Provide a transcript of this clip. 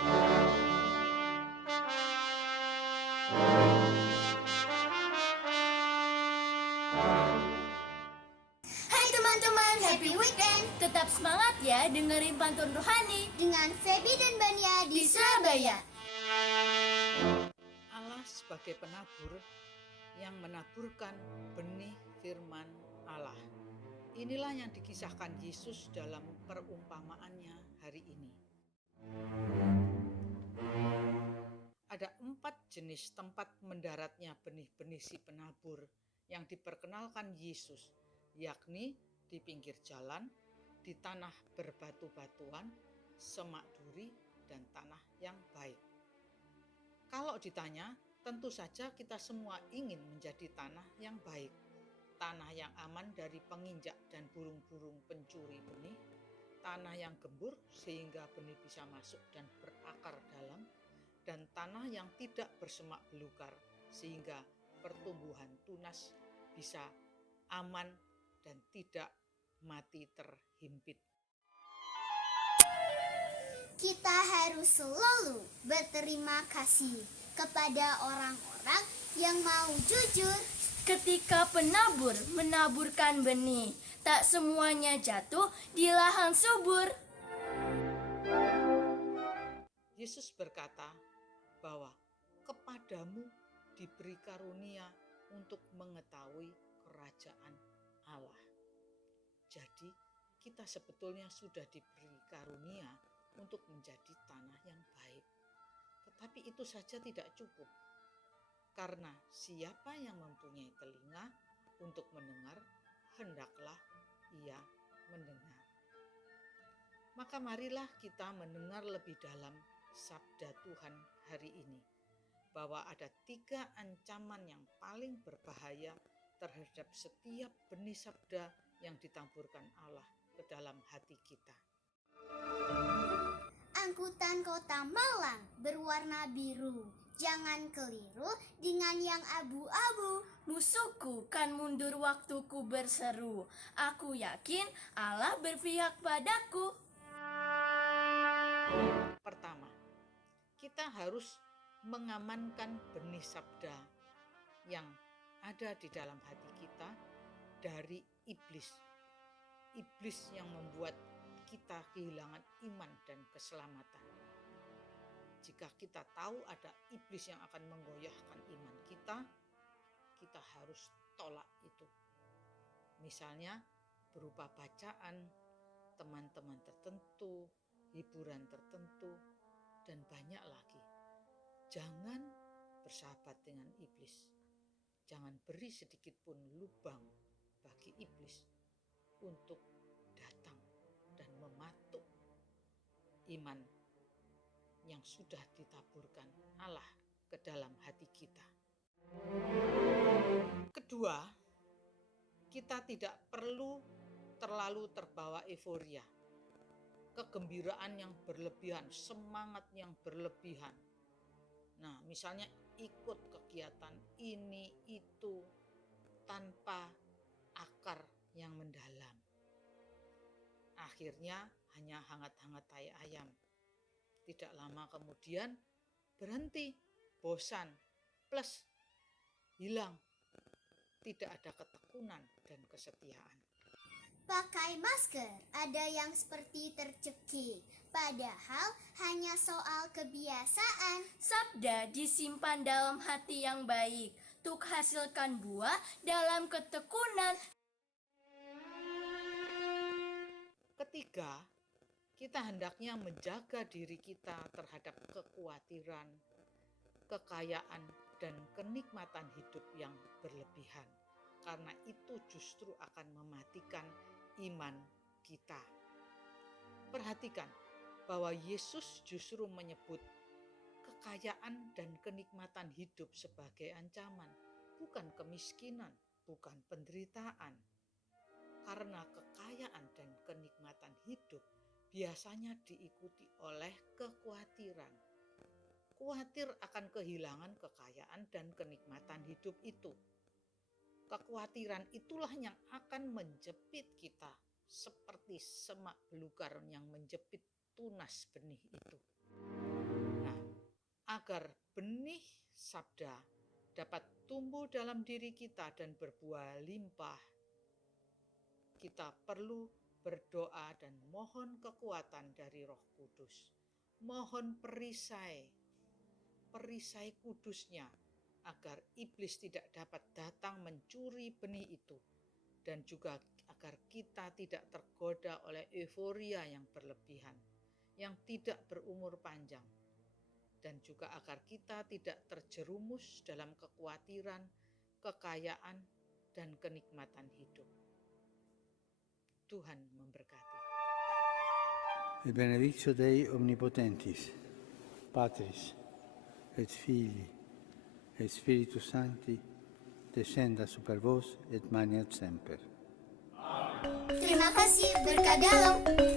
Hai teman-teman, happy weekend. Tetap semangat ya dengerin Pantun Rohani dengan Feby dan Bania di Surabaya. Allah sebagai penabur yang menaburkan benih firman Allah. Inilah yang dikisahkan Yesus dalam perumpamaannya hari ini. Ada 4 jenis tempat mendaratnya benih-benih si penabur yang diperkenalkan Yesus, yakni di pinggir jalan, di tanah berbatu-batuan, semak duri, dan tanah yang baik. Kalau ditanya, tentu saja kita semua ingin menjadi tanah yang baik, tanah yang aman dari penginjak dan burung-burung pencuri benih, tanah yang gembur sehingga benih bisa masuk dan berakar dalam, dan tanah yang tidak bersemak belukar sehingga pertumbuhan tunas bisa aman dan tidak mati terhimpit. Kita harus selalu berterima kasih kepada orang-orang yang mau jujur. Ketika penabur menaburkan benih, tak semuanya jatuh di lahan subur. Yesus berkata bahwa kepadamu diberi karunia untuk mengetahui kerajaan Allah. Jadi kita sebetulnya sudah diberi karunia untuk menjadi tanah yang baik. Tetapi itu saja tidak cukup. Karena siapa yang mempunyai telinga untuk mendengar, hendaklah ia mendengar. Maka marilah kita mendengar lebih dalam sabda Tuhan hari ini, bahwa ada 3 ancaman yang paling berbahaya terhadap setiap benih sabda yang ditaburkan Allah ke dalam hati kita. Angkutan kota Malang berwarna biru. Jangan keliru dengan yang abu-abu. Musuhku kan mundur waktuku berseru. Aku yakin Allah berpihak padaku. Pertama, kita harus mengamankan benih sabda yang ada di dalam hati kita dari iblis. Iblis yang membuat kita kehilangan iman dan keselamatan. Jika kita tahu ada iblis yang akan menggoyahkan iman kita harus tolak itu. Misalnya berupa bacaan, teman-teman tertentu, hiburan tertentu, dan banyak lagi. Jangan bersahabat dengan iblis. Jangan beri sedikit pun lubang bagi iblis untuk datang dan mematuk iman yang sudah ditaburkan Allah ke dalam hati kita. Kedua, kita tidak perlu terlalu terbawa euforia, kegembiraan yang berlebihan, semangat yang berlebihan. Nah, misalnya ikut kegiatan ini itu tanpa akar yang mendalam. Akhirnya hanya hangat-hangat tai ayam. Tidak lama kemudian berhenti, bosan, plus hilang. Tidak ada ketekunan dan kesetiaan. Pakai masker, ada yang seperti tercekik. Padahal hanya soal kebiasaan. Sabda disimpan dalam hati yang baik, untuk hasilkan buah dalam ketekunan. Ketiga, kita hendaknya menjaga diri kita terhadap kekhawatiran, kekayaan, dan kenikmatan hidup yang berlebihan. Karena itu justru akan mematikan iman kita. Perhatikan bahwa Yesus justru menyebut kekayaan dan kenikmatan hidup sebagai ancaman, bukan kemiskinan, bukan penderitaan. Karena kekayaan dan kenikmatan hidup biasanya diikuti oleh kekhawatiran. Khawatir akan kehilangan kekayaan dan kenikmatan hidup itu. Kekhawatiran itulah yang akan menjepit kita seperti semak belukar yang menjepit tunas benih itu. agar benih sabda dapat tumbuh dalam diri kita dan berbuah limpah, kita perlu berdoa dan mohon kekuatan dari Roh Kudus. Mohon perisai kudusnya agar iblis tidak dapat datang mencuri benih itu, dan juga agar kita tidak tergoda oleh euforia yang berlebihan, yang tidak berumur panjang, dan juga agar kita tidak terjerumus dalam kekhawatiran, kekayaan, dan kenikmatan hidup. Tuhan memberkati. E benedictio Dei omnipotentis, Patris, et Filii, et Spiritus Sancti, descenda super vos et maniat semper. Terima kasih berkah dalam.